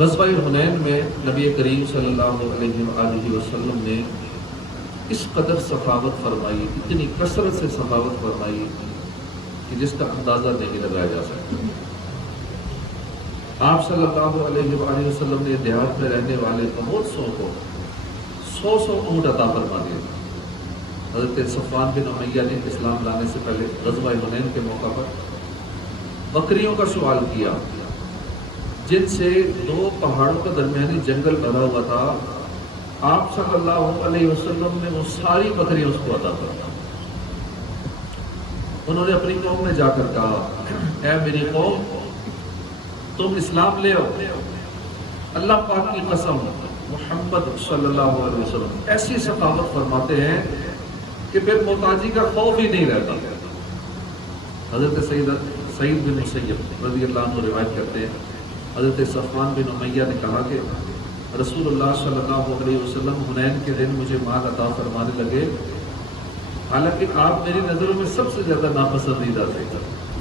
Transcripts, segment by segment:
غزوہ حنین میں نبی کریم صلی اللہ علیہ وآلہ وسلم نے اس قدر سخاوت فرمائی، اتنی کثرت سے سخاوت فرمائی کہ جس کا اندازہ نہیں لگایا جا سکتا۔ آپ صلی اللہ علیہ وآلہ وسلم نے دیہات میں رہنے والے بہت سو کو 100 اونٹ عطا فرما دیے۔ حضرت صفوان بن امیہ نے اسلام لانے سے پہلے غزوہ حنین کے موقع پر بکریوں کا سوال کیا، جن سے 2 پہاڑوں کا درمیانی جنگل بھرا ہوا تھا۔ آپ صلی اللہ علیہ وسلم نے وہ ساری بکریاں اس کو عطا کر دی۔ انہوں نے اپنی قوم میں جا کر کہا، اے میری قوم، تم اسلام لے آؤ۔ اللہ پاک کی قسم، محمد صلی اللہ علیہ وسلم ایسی سخاوت فرماتے ہیں کہ پھر محتاجی کا خوف ہی نہیں رہتا۔ حضرت سعید بن مسیب رضی اللہ عنہ روایت کرتے ہیں، حضرت صفوان بن امیہ نے کہا کہ رسول اللہ صلی اللہ علیہ وسلم حنین کے دن مجھے مال عطا فرمانے لگے، حالانکہ آپ میری نظروں میں سب سے زیادہ ناپسندیدہ تھے،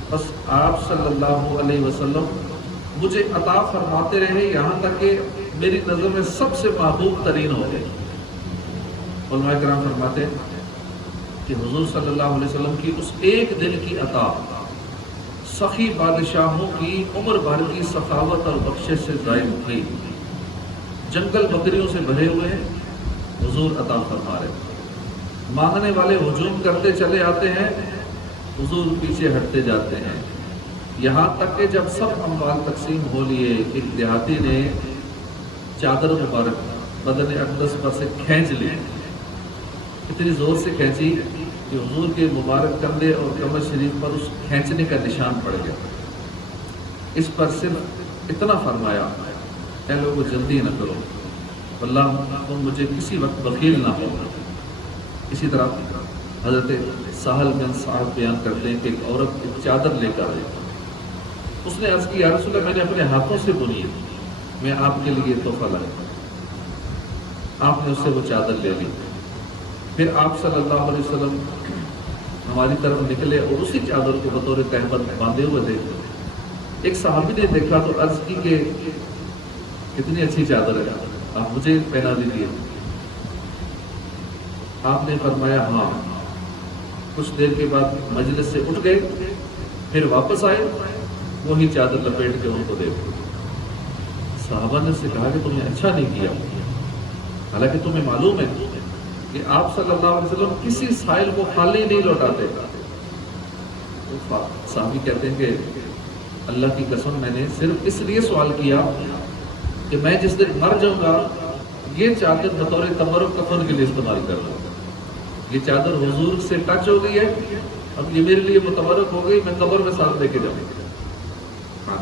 بس آپ صلی اللہ علیہ وسلم مجھے عطا فرماتے رہے یہاں تک کہ میری نظر میں سب سے محبوب ترین ہو گئے۔ علماء کرام فرماتے ہیں کہ حضور صلی اللہ علیہ وسلم کی اس ایک دن کی عطا سخی بادشاہوں کی عمر بھر کی سخاوت اور بخشش سے ظاہر ہوئی۔ جنگل بکریوں سے بھرے ہوئے ہیں، حضور عطا فرما رہے ہیں۔ مانگنے والے ہجوم کرتے چلے آتے ہیں، حضور پیچھے ہٹتے جاتے ہیں، یہاں تک کہ جب سب اموال تقسیم ہو لیے، ایک دیہاتی نے چادر مبارک بدن اقدس پر سے کھینچ لی، اتنی زور سے کھینچی کہ حضور کے مبارک کندھے اور کمر شریف پر اس کھینچنے کا نشان پڑ گیا۔ اس پر صرف اتنا فرمایا، اے لوگوں جلدی نہ کرو، اللہ تم مجھے کسی وقت بخیل نہ ہو۔ اسی طرح حضرت سہل بن سعد بیان کرتے ہیں کہ ایک عورت ایک چادر لے کر آئی، اس نے عرض کی، یا رسول اللہ میں نے اپنے ہاتھوں سے بنی ہے، میں آپ کے لیے تحفہ لایا۔ آپ نے اس سے وہ چادر لے لی۔ پھر آپ صلی اللہ علیہ وسلم ہماری طرف نکلے اور اسی چادر کو بطور تہمت باندھے ہوئے تھے۔ ایک صحابی نے دیکھا تو عرض کی کہ کتنی اچھی چادر ہے، آپ مجھے پہنا دیجیے۔ آپ نے فرمایا ہاں۔ کچھ دیر کے بعد مجلس سے اٹھ گئے، پھر واپس آئے، وہی چادر لپیٹ کے ان کو دے دی۔ صحابہ نے اس سے کہا کہ تم نے اچھا نہیں کیا، حالانکہ تمہیں معلوم ہے کہ آپ صلی اللہ علیہ وسلم کسی سائل کو خالی نہیں لوٹاتے۔ صحابی کہتے ہیں کہ اللہ کی قسم میں نے صرف اس لیے سوال کیا کہ میں جس دن مر جاؤں گا یہ چادر بطور تبرک کفن کے لیے استعمال کر لوں۔ یہ چادر حضور سے ٹچ ہو گئی ہے، اب یہ میرے لیے متبرک ہو گئی، میں قبر میں ساتھ لے کے جاؤں گا۔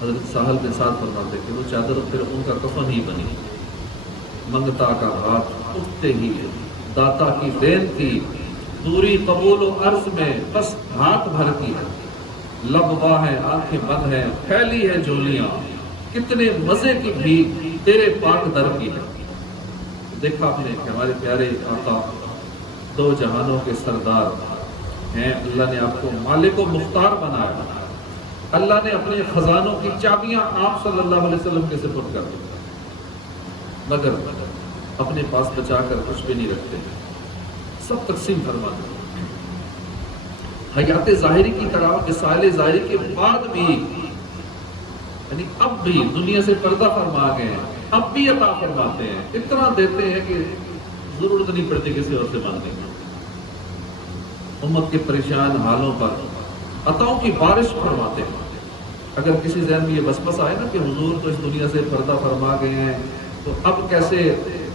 حضرت سہل بن سعد فرماتے کہ وہ چادر پھر ان کا کفن ہی بنی۔ منگتا کا ہاتھ اٹھتے ہی داتا کی دین تھی، دوری قبول و عرض میں بس ہاتھ بھر کی ہے، لب واہ ہے آنکھیں بند ہیں، پھیلی ہے جولیاں، کتنے مزے کی بھی تیرے پاک در کی ہے۔ دیکھا آپ نے کہ ہمارے پیارے آقا 2 جہانوں کے سردار ہیں، اللہ نے آپ کو مالک و مختار بنایا، اللہ نے اپنے خزانوں کی چابیاں آپ صلی اللہ علیہ وسلم کے سپرد کر دی، مگر اپنے پاس بچا کر کچھ بھی نہیں رکھتے، سب تقسیم فرما دیں۔ حیات ظاہری کی طرح وصال ظاہری کے بعد بھی، یعنی اب بھی دنیا سے پردہ فرما گئے ہیں، اب بھی عطا فرماتے ہیں، اتنا دیتے ہیں کہ ضرورت نہیں پڑتی کسی اور سے مانگنے کی۔ امت کے پریشان حالوں پر عطاؤں کی بارش فرماتے ہیں۔ اگر کسی ذہن میں یہ وسوسہ آئے نا کہ حضور تو اس دنیا سے پردہ فرما گئے ہیں، تو اب کیسے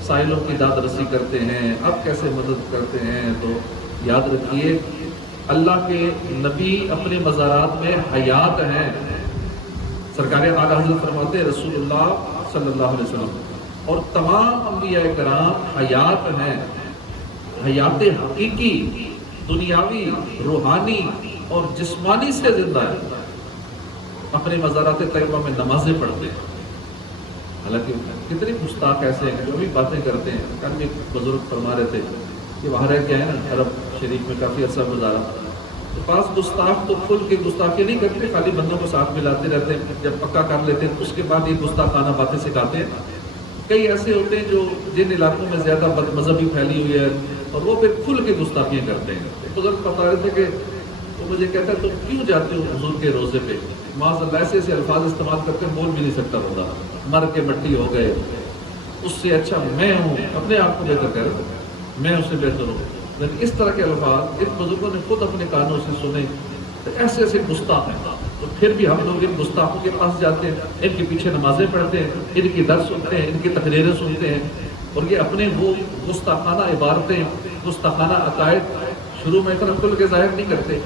سائلوں کی داد رسی کرتے ہیں، اب کیسے مدد کرتے ہیں، تو یاد رکھیے اللہ کے نبی اپنے مزارات میں حیات ہیں۔ سرکار اعلیٰ حضرت فرماتے ہیں رسول اللہ صلی اللہ علیہ وسلم اور تمام انبیاء کرام حیات ہیں، حیات حقیقی، دنیاوی، روحانی اور جسمانی سے زندہ ہے۔ اپنے مزارات طیبہ میں نمازیں پڑھتے ہیں، حالانکہ کتنے گستاخ ایسے ہیں جو بھی باتیں کرتے ہیں۔ کل بھی بزرگ فرما رہے تھے کہ وہاں رہ کے آئے نا عرب شریف میں کافی عرصہ گزارا، تو بعض گستاخ تو کھل کے گستاخی نہیں کرتے، خالی بندوں کو ساتھ ملاتے رہتے ہیں، جب پکا کر لیتے ہیں اس کے بعد یہ گستاخانہ باتیں سکھاتے ہیں۔ کئی ایسے ہوتے ہیں جو جن علاقوں میں زیادہ بد مذہبی پھیلی ہوئی ہے اور وہ پھر کھل کے گستاخیاں کرتے ہیں۔ بزرگ بتا رہے تھے کہ وہ مجھے کہتا ہے تم کیوں جاتے ہو حضور کے روزے پہ؟ معاذ اللہ ایسے ایسے الفاظ استعمال کرتے ہیں، بول بھی نہیں سکتا بندہ، مر کے مٹی ہو گئے، اس سے اچھا میں ہوں، اپنے آپ کو بہتر کہہ رہا ہوں، میں اس سے بہتر ہوں۔ لیکن اس طرح کے الفاظ ان بزرگوں نے خود اپنے کانوں سے سنے، تو ایسے ایسے گستاخ ہیں، تو پھر بھی ہم لوگ ان گستاخوں کے پاس جاتے ہیں، ان کے پیچھے نمازیں پڑھتے ہیں، ان کی درس سنتے ہیں، ان کی تقریریں سنتے ہیں، اور یہ اپنے وہ گستاخانہ عبارتیں، گستاخانہ عقائد شروع میں اتنا کھل کے ظاہر نہیں کرتے،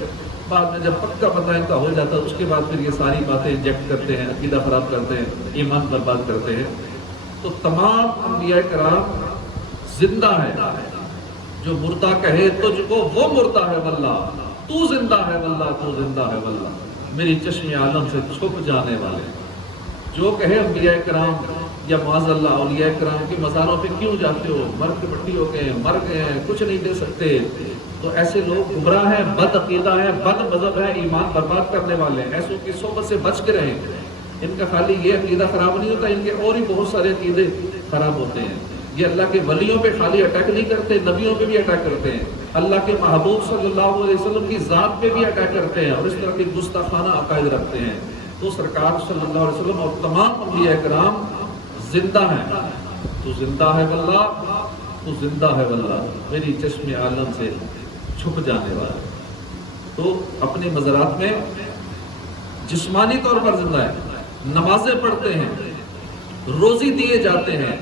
بعد میں جب پکا بندہ ان کا ہو جاتا ہے اس کے بعد پھر یہ ساری باتیں انجیکٹ کرتے ہیں، عقیدہ خراب کرتے ہیں، ایمان برباد کرتے ہیں۔ تو تمام انبیاء کرام زندہ ہے، جو مردہ کہے تجھ کو وہ مردہ ہے واللہ، تو زندہ ہے واللہ، تو زندہ ہے واللہ، میری چشم عالم سے چھپ جانے والے۔ جو کہے انبیاء کرام یا معاذ اللہ اولیاء کرام کی مزاروں پہ کیوں جاتے ہو، مر کے مٹی ہو گئے، مر گئے ہیں، کچھ نہیں دے سکتے، تو ایسے لوگ گمراہ ہیں، بد عقیدہ ہیں، بد مذہب ہے، ایمان برباد کرنے والے ہیں، ایسوں کی صحبت سے بچ کے رہیں۔ ان کا خالی یہ عقیدہ خراب نہیں ہوتا، ان کے اور ہی بہت سارے عقیدے خراب ہوتے ہیں۔ یہ اللہ کے ولیوں پہ خالی اٹیک نہیں کرتے، نبیوں پہ بھی اٹیک کرتے ہیں، اللہ کے محبوب صلی اللہ علیہ وسلم کی ذات پہ بھی اٹیک کرتے ہیں، اور اس طرح کے گستاخانہ عقائد رکھتے ہیں۔ تو سرکار صلی اللہ علیہ وسلم اور تمام انبیاء کرام زندہ ہیں۔ تو زندہ ہے واللہ، تو زندہ ہے واللہ، میری چشم عالم سے چھپ جانے والا۔ تو اپنے مزارات میں جسمانی طور پر زندہ ہے، نمازیں پڑھتے ہیں، روزی دیے جاتے ہیں،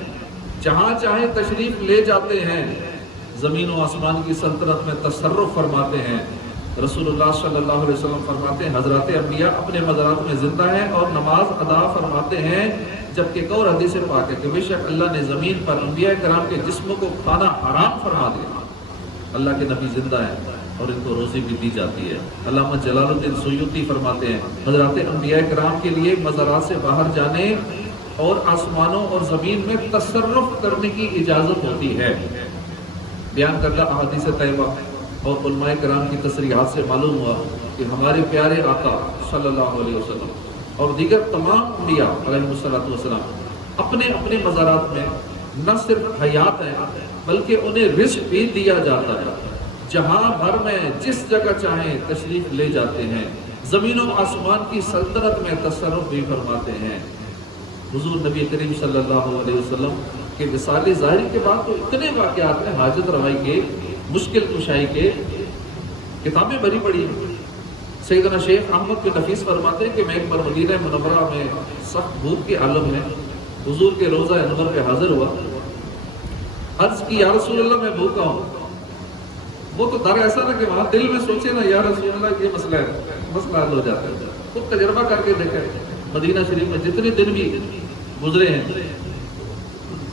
جہاں چاہیں تشریف لے جاتے ہیں، زمین و آسمان کی سلطنت میں تصرف فرماتے ہیں۔ رسول اللہ صلی اللہ علیہ وسلم فرماتے ہیں حضرات انبیاء اپنے مزارات میں زندہ ہیں اور نماز ادا فرماتے ہیں، جبکہ ایک اور حدیث پاک ہے کہ بے شک اللہ نے زمین پر انبیاء کرام کے جسموں کو کھانا حرام فرما دیا۔ اللہ کے نبی زندہ ہیں اور ان کو روزی بھی دی جاتی ہے۔ علامہ جلال الدین سیوطی فرماتے ہیں حضرات انبیاء کرام کے لیے مزارات سے باہر جانے اور آسمانوں اور زمین میں تصرف کرنے کی اجازت ہوتی ہے۔ بیان کردہ احادیث طیبہ اور علماء کرام کی تصریحات سے معلوم ہوا کہ ہمارے پیارے آقا صلی اللہ علیہ وسلم اور دیگر تمام انبیاء علیہ السلام اپنے اپنے مزارات میں نہ صرف حیات ہیں بلکہ انہیں رزق بھی دیا جاتا ہے، جہاں بھر میں جس جگہ چاہیں تشریف لے جاتے ہیں، زمین و آسمان کی سلطنت میں تصرف بھی فرماتے ہیں۔ حضور نبی کریم صلی اللہ علیہ وسلم کے وصال ظاہری کے بعد تو اتنے واقعات ہیں، حاجت روائی کے، مشکل کشائی کے، کتابیں بھری پڑی ہیں۔ سیدنا شیخ احمد بن نفیس فرماتے ہیں کہ میں ایک بار مدینہ منورہ میں سخت بھوک کے عالم میں حضور کے روضہ انور پہ حاضر ہوا، عرض کی یا رسول اللہ میں بھوکا ہوں۔ وہ تو در ایسا نہ کہ وہاں دل میں سوچے نا یا رسول اللہ یہ مسئلہ ہے، مسئلہ حل ہو جاتا ہے، خود تجربہ کر کے دیکھا ہے۔ مدینہ شریف میں جتنے دن بھی گزرے ہیں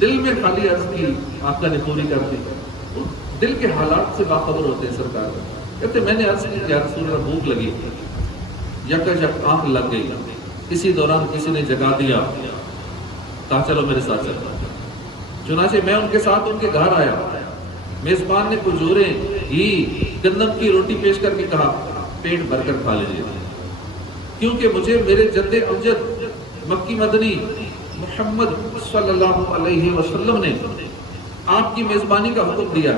دل میں خالی عرض کی آقا نے پوری کر دی، دل کے حالات سے باخبر ہوتے ہیں سرکار۔ کہتے میں نے عرض کی یا رسول اللہ بھوک لگی، یک آنکھ لگ گئی، اسی دوران کسی نے جگا دیا، کہا چلو میرے ساتھ چلو۔ چنانچہ میں ان کے ساتھ ان کے گھر آیا، میزبان نے کھجوریں گھی گندم کی روٹی پیش کر کے کہا پیٹ بھر کر کھا لیجیے، کیونکہ مجھے میرے جد امجد مکی مدنی محمد صلی اللہ علیہ وسلم نے آپ کی میزبانی کا حکم دیا،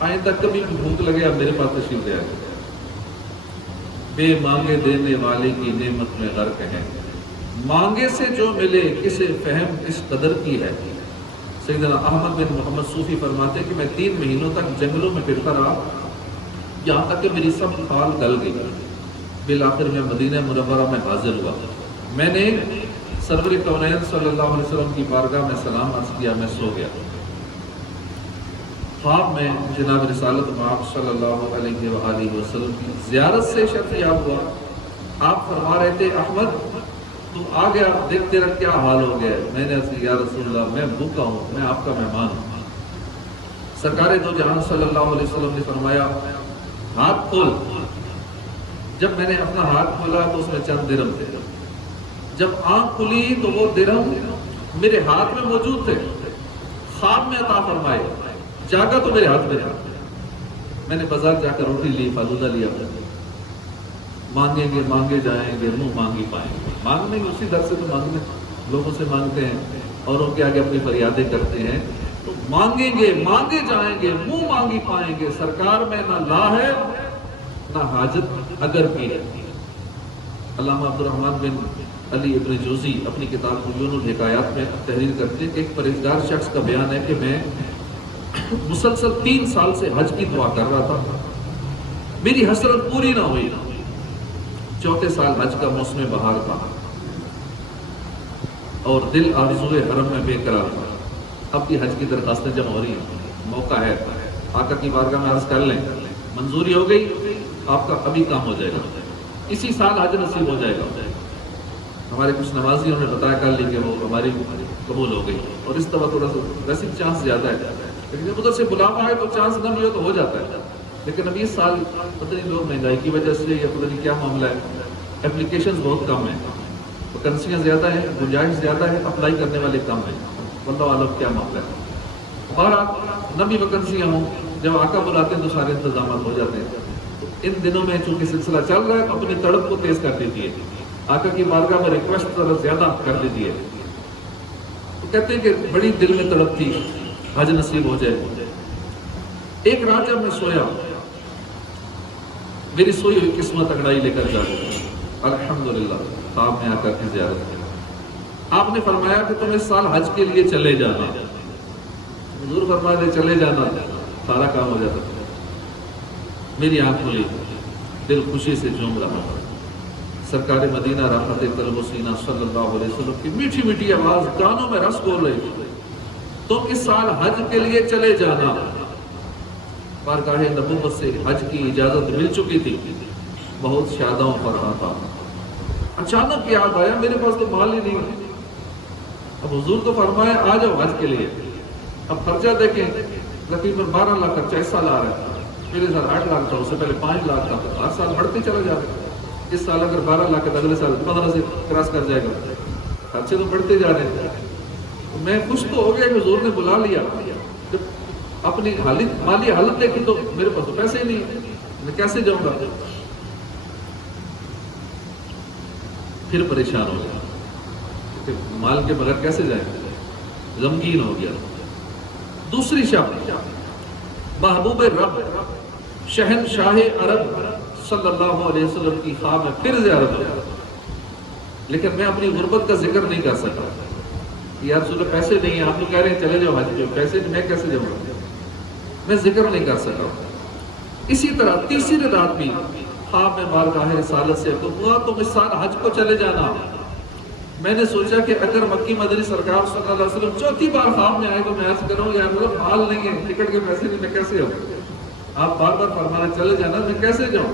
آئندہ کبھی بھی بھوک لگے آپ میرے پاس تشریف لے آئے۔ بے مانگے دینے والے کی نعمت میں غرق ہے، مانگے سے جو ملے کسے فہم کس قدر کی ہے۔ سیدنا احمد بن محمد صوفی فرماتے ہیں کہ میں 3 مہینوں تک جنگلوں میں پھرتا رہا، یہاں تک کہ میری سب کھال گل گئی۔ بالآخر میں مدینہ منورہ میں حاضر ہوا، میں نے سرور کونین صلی اللہ علیہ وسلم کی بارگاہ میں سلام عرض کیا، میں سو گیا۔ خواب میں جناب رسالت مآب صلی اللہ علیہ وآلہ وسلم کی زیارت سے شرف یاب ہوا۔ آپ فرما رہے تھے احمد تو آ گیا، دیکھ تیرا کیا حال ہو گیا۔ میں نے عرض کیا یا رسول اللہ میں بھوکا ہوں، میں آپ کا مہمان ہوں۔ سرکار دو جہان صلی اللہ علیہ وسلم نے فرمایا ہاتھ کھول۔ جب میں نے اپنا ہاتھ کھولا تو اس میں چند درہم تھے، جب آنکھ کھلی تو وہ درہم میرے ہاتھ میں موجود تھے، خواب میں عطا فرمائے، جاگا تو میرے ہاتھ میں تھا۔ میں نے بازار جا کر روٹی لی، فالودہ لیا، مانگیں گے مانگے جائیں گے، منہ مانگی پائیں گے۔ مانگنے میں اسی در سے تو مانگنے لوگوں سے مانگتے ہیں، اوروں کے آگے اپنی فریادیں کرتے ہیں، تو مانگیں گے مانگے جائیں گے، منہ مانگی پائیں گے۔ سرکار میں نہ لا ہے نہ حاجت اگر کی ہے۔ علامہ عبد الرحمن بن علی ابن جوزی اپنی کتاب عیون الحکایات میں تحریر کرتے ہیں کہ ایک پرہیزگار شخص کا بیان ہے کہ میں مسلسل 3 سال سے حج کی دعا کر رہا تھا، میری حسرت پوری نہ ہوئی۔ چوتھے سال حج کا موسم بہار تھا اور دل آرزوئے حرم میں بے قرار تھا۔ اب بھی حج کی درخواستیں جمع ہو رہی ہیں، موقع ہے، آقا کی بارگاہ میں عرض کر لیں، منظوری ہو گئی، آپ کا ابھی کام ہو جائے گا، اسی سال حج نصیب ہو جائے گا۔ ہمارے کچھ نمازیوں نے بتایا کر لی کہ وہ ہماری قبول ہو گئی، اور اس طرح تھوڑا سا ویسے چانس زیادہ ہے، لیکن جب ادھر سے بلاوا ہے تو چانس نہ ملے تو ہو جاتا ہے۔ لیکن اب اس سال پتہ نہیں لوگ مہنگائی کی وجہ سے یا پتہ نہیں کیا معاملہ ہے، اپلیکیشنز بہت کم ہیں، ویکنسیاں زیادہ ہیں، گنجائش زیادہ ہے، اپلائی کرنے والے کم ہیں، واللہ عالم کیا معاملہ ہے۔ بہرحال نہ بھی ویکنسیاں ہوں، جب آقا بلاتے ہیں تو سارے انتظامات ہو جاتے ہیں۔ ان دنوں میں چونکہ سلسلہ چل رہا ہے تو اپنی تڑپ کو تیز کر دیتی ہے، آقا کی بارگاہ میں ریکویسٹ ذرا زیادہ کر دیتی ہے۔ تو کہتے ہیں کہ بڑی دل میں تڑپ تھی حج نصیب ہو جائے۔ ایک رات جب میں سویا، میری سوئی ہوئی قسمت انگڑائی لے کر جا رہی، الحمدللہ خواب میں آ کر کی زیارت کی۔ آپ نے فرمایا کہ تم اس سال حج کے لیے چلے جانا، حضور فرما دے چلے جانا، سارا کام ہو جاتا۔ میری آنکھ کھلی، دل خوشی سے جھوم رہا، سرکار مدینہ راحت قلب و سینہ صلی اللہ علیہ وسلم کی میٹھی میٹھی آواز کانوں میں رس گھول رہی تھی، تم اس سال حج کے لیے چلے جانا۔ بارگاہ نبوت سے حج کی اجازت مل چکی تھی، بہت شادوں پر تھا۔ اچانک یاد آیا میرے پاس تو مال ہی نہیں ہے، اب حضور تو فرمایا آ جاؤ حج کے لیے۔ اب خرچہ دیکھیں، تقریباً 12 لاکھ خرچہ اس سال آ رہا ہے، پہلے سال 8 لاکھ تھا، اس سے پہلے 5 لاکھ تھا، ہر سال بڑھتے چلا جا رہا ہے۔ اس سال اگر 12 لاکھ ہے تو اگلے سال 15 سے کراس کر جائے گا، خرچے تو بڑھتے جا رہے ہیں۔ میں خوش تو ہو گیا کہ حضور نے بلا لیا، اپنی مالی حالت دیکھی تو میرے پاس تو پیسے ہی نہیں، میں کیسے جاؤں گا؟ پھر پریشان ہو گیا کہ مال کے بغیر کیسے جائیں گے، غمگین ہو گیا۔ دوسری شب محبوب رب شہنشاہ عرب صلی اللہ علیہ وسلم کی خواب میں پھر زیارت ہو، لیکن میں اپنی غربت کا ذکر نہیں کر سکتا۔ یا رسول اللہ پیسے نہیں ہیں، آپ تو کہہ رہے ہیں چلے جاؤ حج پہ، پیسے میں کیسے جاؤں گا؟ میں ذکر نہیں کر سکا۔ اسی طرح تیسری رات بھی خواب میں بارگاہ رسالت سے تو ہوا تم اس سال حج کو چلے جانا۔ میں نے سوچا کہ اگر مکی مدنی سرکار صلی اللہ علیہ وسلم چوتھی بار خواب میں آئے تو میں عرض کروں یا مطلب مال نہیں ہے، ٹکٹ کے پیسے نہیں، میں کیسے ہوں؟ آپ بار بار فرمانا چلے جانا، میں کیسے جاؤں؟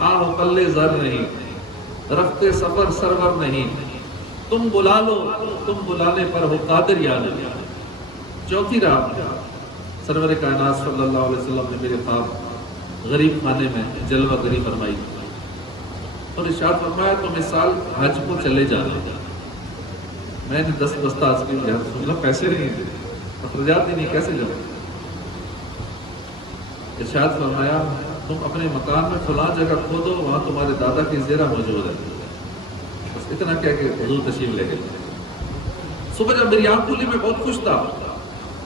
آہ پلے زر نہیں، رفتے سفر سرور نہیں، تم بلا لو، تم بلانے پر ہو قادر یا نہیں۔ چوتھی رات سرور کائنات صلی اللہ علیہ وسلم نے میرے خواب غریب خانے میں جلوہ گری فرمائی اور ارشاد فرمایا تم اس سال حج کو چلے جانا۔ میں نے دست بستہ عرض کی یا رسول اللہ پیسے نہیں ہیں، اخراجات ہی نہیں، کیسے جاؤں؟ ارشاد فرمایا تم اپنے مکان میں فلاں جگہ کھودو، وہاں تمہارے دادا کی زیرہ موجود ہے۔ بس اتنا کہہ کے حضور تشریف لے گئے۔ صبح جب میری آنکھ کھلی میں بہت خوش تھا،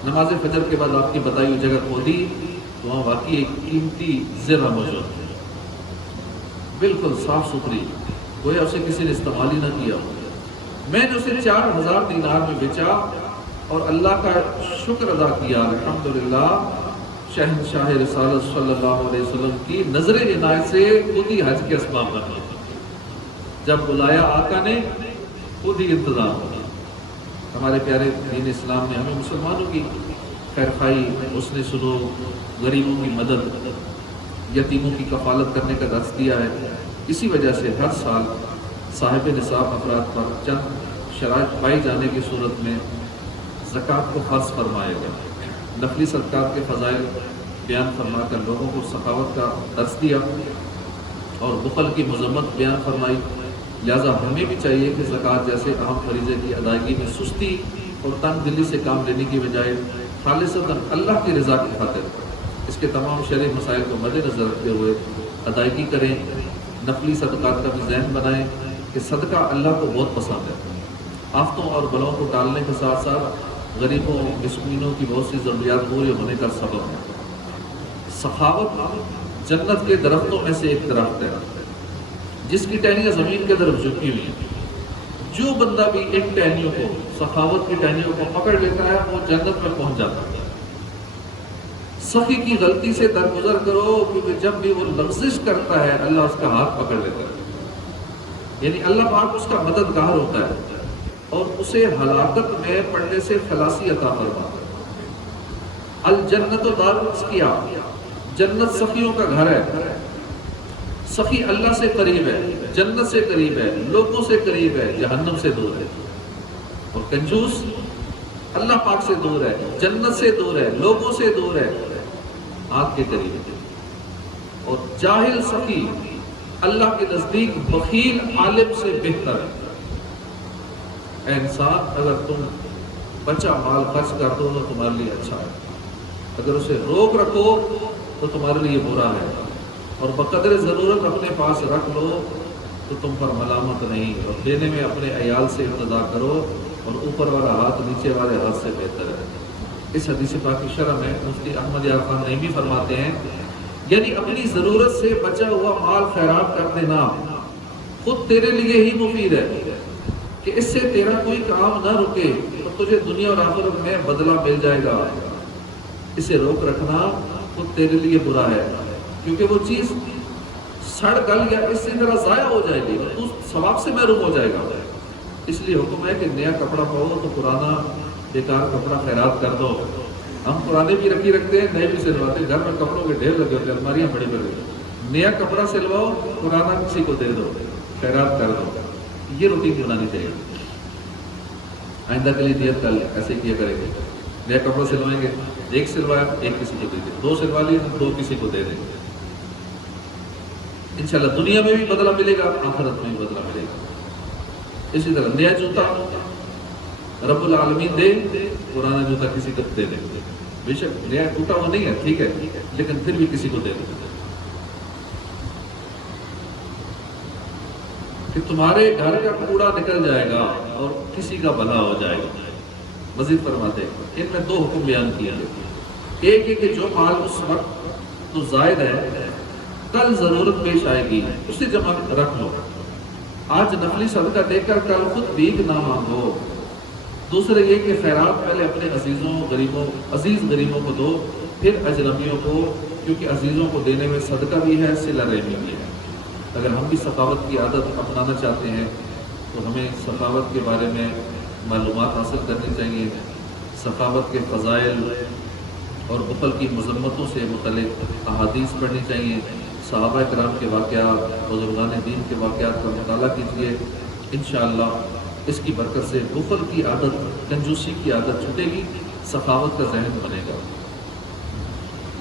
نماز فجر کے بعد آپ کی بتائی ہوئی جگہ کھودی تو وہاں واقعی ایک قیمتی زیرہ موجود ہے، بالکل صاف ستھری، گویا اسے کسی نے استعمال ہی نہ کیا۔ میں نے اسے 4000 دینار میں بیچا اور اللہ کا شکر ادا کیا، الحمدللہ شہنشاہ رسالت صلی اللہ علیہ وسلم کی نظر عنایت سے خود ہی حج کے اسباب بنا، جب بلایا آقا نے خود ہی انتظام ہوا۔ ہمارے پیارے دین اسلام نے ہمیں مسلمانوں کی خیر خواہی، حسن سلوک، غریبوں کی مدد، یتیموں کی کفالت کرنے کا درس دیا ہے۔ اسی وجہ سے ہر سال صاحب نصاب افراد پر چند شرائط پائی جانے کی صورت میں زکوٰۃ کو فرض فرمایا گیا۔ نفلی صدقات کے فضائل بیان فرما کر لوگوں کو سخاوت کا درس دیا اور بخل کی مذمت بیان فرمائی۔ لہٰذا ہمیں بھی چاہیے کہ زکوٰۃ جیسے اہم فریضے کی ادائیگی میں سستی اور تنگ دلی سے کام لینے کی بجائے خالصتاً اللہ کی رضا کی خاطر اس کے تمام شرعی مسائل کو مد نظر رکھتے ہوئے ادائیگی کریں. نفلی صدقات کا بھی ذہن بنائیں کہ صدقہ اللہ کو بہت پسند ہے. آفتوں اور بلاؤں کو ٹالنے کے ساتھ ساتھ غریبوں مسکینوں کی بہت سی ضروریات پوری ہونے کا سبب ہے. سخاوت جنت کے درختوں میں سے ایک درخت ہے جس کی ٹہنیاں زمین کی طرف جھکی ہوئی ہیں. جو بندہ بھی ان ٹہنیوں کو، سخاوت کی ٹہنیوں کو پکڑ لیتا ہے وہ جنت میں پہنچ جاتا ہے. سخی کی غلطی سے درگزر کرو، کیونکہ جب بھی وہ لغزش کرتا ہے اللہ اس کا ہاتھ پکڑ لیتا ہے. یعنی اللہ پاک اس کا مددگار ہوتا ہے اور اسے ہلاکت میں پڑنے سے خلاصی عطا فرماتا ہے. الجنت دار الاسقیاء، جنت سخیوں کا گھر ہے. سخی اللہ سے قریب ہے، جنت سے قریب ہے، لوگوں سے قریب ہے، جہنم سے دور ہے. اور کنجوس اللہ پاک سے دور ہے، جنت سے دور ہے، لوگوں سے دور ہے، آگ کے قریب ہے. اور جاہل سخی اللہ کے نزدیک بخیل عالم سے بہتر ہے. اے انسان، اگر تم بچا مال خرچ کر دو تو تمہارے لیے اچھا ہے، اگر اسے روک رکھو تو تمہارے لیے برا ہے، اور بقدر ضرورت اپنے پاس رکھ لو تو تم پر ملامت نہیں. اور دینے میں اپنے عیال سے ابتدا کرو، اور اوپر والا ہاتھ نیچے والے ہاتھ سے بہتر ہے. اس حدیث پاک کی شرح میں مفتی احمد یار خان نعیمی فرماتے ہیں، یعنی اپنی ضرورت سے بچا ہوا مال خیرات کر دینا خود تیرے لیے ہی مفید ہے کہ اس سے تیرا کوئی کام نہ رکے تو تجھے دنیا اور آخرت میں بدلہ مل جائے گا. اسے روک رکھنا خود تیرے لیے برا ہے، کیونکہ وہ چیز سڑ گل یا اس سے ذرا ضائع ہو جائے گی، تو ثواب سے محروم ہو جائے گا. اس لیے حکم ہے کہ نیا کپڑا پاؤ تو پرانا بیکار کپڑا خیرات کر دو. ہم پرانے بھی رکھتے ہیں، نئے بھی سلواتے ہیں. گھر میں کپڑوں کے ڈھیر لگے ہوتے ہیں، الماریاں بڑی بڑی. نیا کپڑا سلواؤ، پرانا کسی کو دے دو، خیرات کر دو. یہ روٹین بنانی چاہیے. آئندہ کے لیے نیت کر لیں، ایسے کیا کریں گے. نیا کپڑا سلوائیں گے، ایک سلوایا ایک کسی کو دے دیں، دو سلوا لیے دو کسی کو دے دیں. انشاءاللہ دنیا میں بھی بدلہ ملے گا، آخرت میں بھی بدلہ ملے گا. اسی طرح نیا جوتا رب العالمین دے، پرانا جوتا کسی کو دے دیں. بے شک نیا ٹوٹا ہوا نہیں ہے، ٹھیک ہے، لیکن پھر بھی کسی کو دے دیں کہ تمہارے گھر کا کوڑا نکل جائے گا اور کسی کا بھلا ہو جائے گا. مزید فرماتے ہیں ان میں دو حکم بیان کیا ہے. ایک ہے کہ جو مال اس وقت تو زائد ہے، کل ضرورت پیش آئے گی، اسے جمع رکھ لو. آج نفلی صدقہ دے کر کل خود بھیک نہ مانگو. دوسرے یہ کہ خیرات پہلے اپنے عزیز غریبوں کو دو، پھر اجنبیوں کو، کیونکہ عزیزوں کو دینے میں صدقہ بھی ہے، صلہ رحمی بھی ہے. اگر ہم بھی سخاوت کی عادت اپنانا چاہتے ہیں تو ہمیں سخاوت کے بارے میں معلومات حاصل کرنی چاہیے. سخاوت کے فضائل اور بخل کی مذمتوں سے متعلق احادیث پڑھنی چاہیے. صحابہ کرام کے واقعات، بزرگان دین کے واقعات کا مطالعہ کیجیے. انشاءاللہ اس کی برکت سے بخل کی عادت، کنجوسی کی عادت چھوٹے گی، سخاوت کا ذہن بنے گا.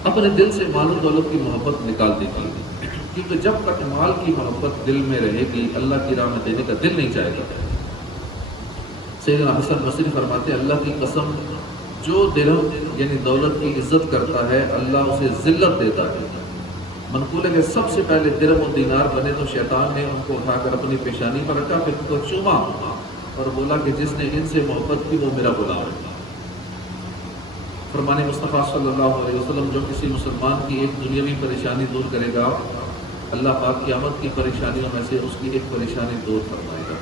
اپنے دل سے مال و دولت کی محبت نکال دیجیے، کیونکہ جب تک مال کی محبت دل میں رہے گی اللہ کی راہ میں دینے کا دل نہیں چاہے گا. سیدنا حسن بصری فرماتے ہیں اللہ کی قسم جو درہم یعنی دولت کی عزت کرتا ہے اللہ اسے ذلت دیتا ہے. منقول ہے کہ سب سے پہلے درہم و دینار بنے تو شیطان نے ان کو اٹھا کر اپنی پیشانی پر رکھا، پھر ان کو چوما اور بولا کہ جس نے ان سے محبت کی وہ میرا غلام ہے. فرمان مصطفیٰ صلی اللہ علیہ وسلم جو کسی مسلمان کی ایک دنیاوی پریشانی دور کرے گا اللہ پاک قیامت کی پریشانیوں میں سے اس کی ایک پریشانی دور فرمائے گا.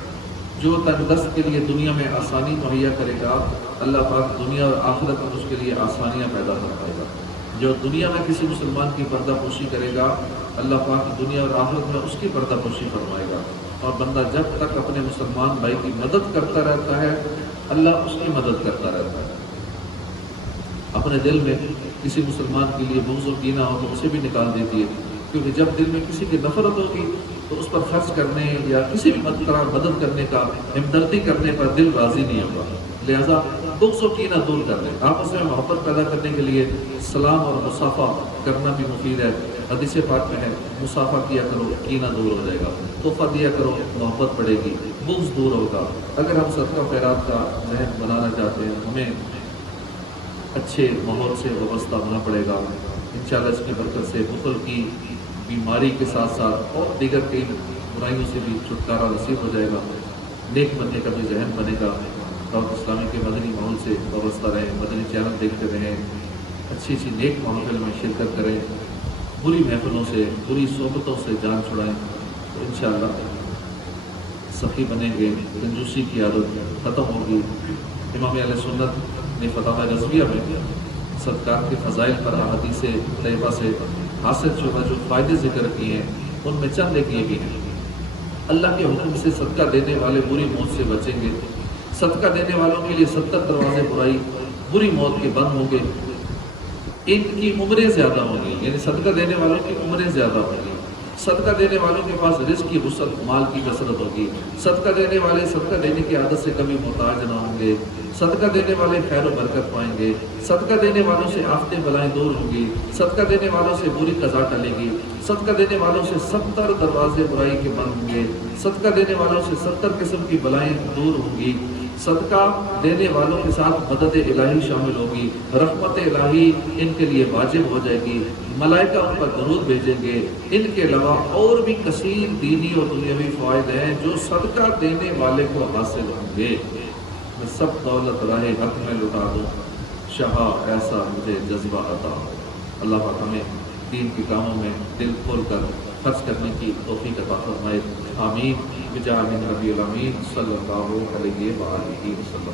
جو تندرست کے لیے دنیا میں آسانی مہیا کرے گا اللہ پاک دنیا اور آخرت میں اس کے لیے آسانیاں پیدا فرمائے گا. جو دنیا میں کسی مسلمان کی پردہ پوشی کرے گا اللہ پاک دنیا اور آخرت میں اس کی پردہ پوشی فرمائے گا. اور بندہ جب تک اپنے مسلمان بھائی کی مدد کرتا رہتا ہے اللہ اس کی مدد کرتا رہتا ہے. اپنے دل میں کسی مسلمان کے لیے بغض و کینہ ہو تو اسے بھی نکال دیتی ہے، کیونکہ جب دل میں کسی کی نفرت ہوگی تو اس پر خرچ کرنے یا کسی بھی طرح مدد کرنے کا، ہمدردی کرنے پر دل راضی نہیں ہوگا. لہذا بغض و کینہ دور کر لیں. آپس میں محبت پیدا کرنے کے لیے سلام اور مصافحہ کرنا بھی مفید ہے. حدیث پاک میں ہے مصافحہ کیا کرو کینہ دور ہو جائے گا، تحفہ دیا کرو محبت بڑھے گی، بغض دور ہوگا. اگر ہم صدقہ خیرات کا ذہن بنانا چاہتے ہیں ہمیں اچھے ماحول سے وابستہ ہونا پڑے گا. انشاءاللہ اس کی برکت سے بخل کی بیماری کے ساتھ ساتھ اور دیگر کئی برائیوں سے بھی چھٹکارا نصیب ہو جائے گا، نیک بننے کا بھی ذہن بنے گا۔ دعوت اسلامی کے مدنی ماحول سے وابستہ رہیں، مدنی چینل دیکھتے رہیں، اچھی اچھی نیک محفل میں شرکت کریں، بری محفلوں سے بری صحبتوں سے جان چھڑائیں تو انشاءاللہ سخی بنیں گے، کنجوسی کی عادت ختم ہوگی۔ امام اہل سنت نے فتح رضویہ میں صدقات کے فضائل پر احادیث طیبہ سے حاصل شدہ جو فائدے ذکر کیے ہیں ان میں چند ایک یہ بھی ہیں۔ اللہ کے حکم سے صدقہ دینے والے بری موت سے بچیں گے۔ صدقہ دینے والوں کے لیے 70 دروازے برائی بری موت کے بند ہوں گے، ان کی عمریں زیادہ ہوں گی، یعنی صدقہ دینے والوں کی عمریں زیادہ ہوں گی۔ صدقہ دینے والوں کے پاس رزق کی وسعت، مال کی کثرت ہوگی۔ صدقہ دینے والے صدقہ دینے کی عادت سے کبھی محتاج نہ ہوں گے۔ صدقہ دینے والے خیر و برکت پائیں گے۔ صدقہ دینے والوں سے آفتیں بلائیں دور ہوں گی۔ صدقہ دینے والوں سے بری قضا ٹلے گی۔ صدقہ دینے والوں سے 70 دروازے برائی کے بند ہوں گے۔ صدقہ دینے والوں سے 70 قسم کی بلائیں دور ہوں گی۔ صدقہ دینے والوں کے ساتھ مدد الہی شامل ہوگی، رحمت الہی ان کے لیے واجب ہو جائے گی، ملائکہ ان پر درود بھیجیں گے۔ ان کے علاوہ اور بھی کثیر دینی اور دنیاوی فوائد ہیں جو صدقہ دینے والے کو حاصل ہوں گے۔ میں سب دولت راہ حق میں لٹا دوں، شاہ ایسا مجھے جذبہ عطا ہو۔ اللہ پاک ہمیں دین کے کاموں میں دل کھول کر خرچ کرنے کی توفیق عطا فرمائے، آمین بجاہ نبی الامین صلی اللہ علیہ وآلہ وسلم۔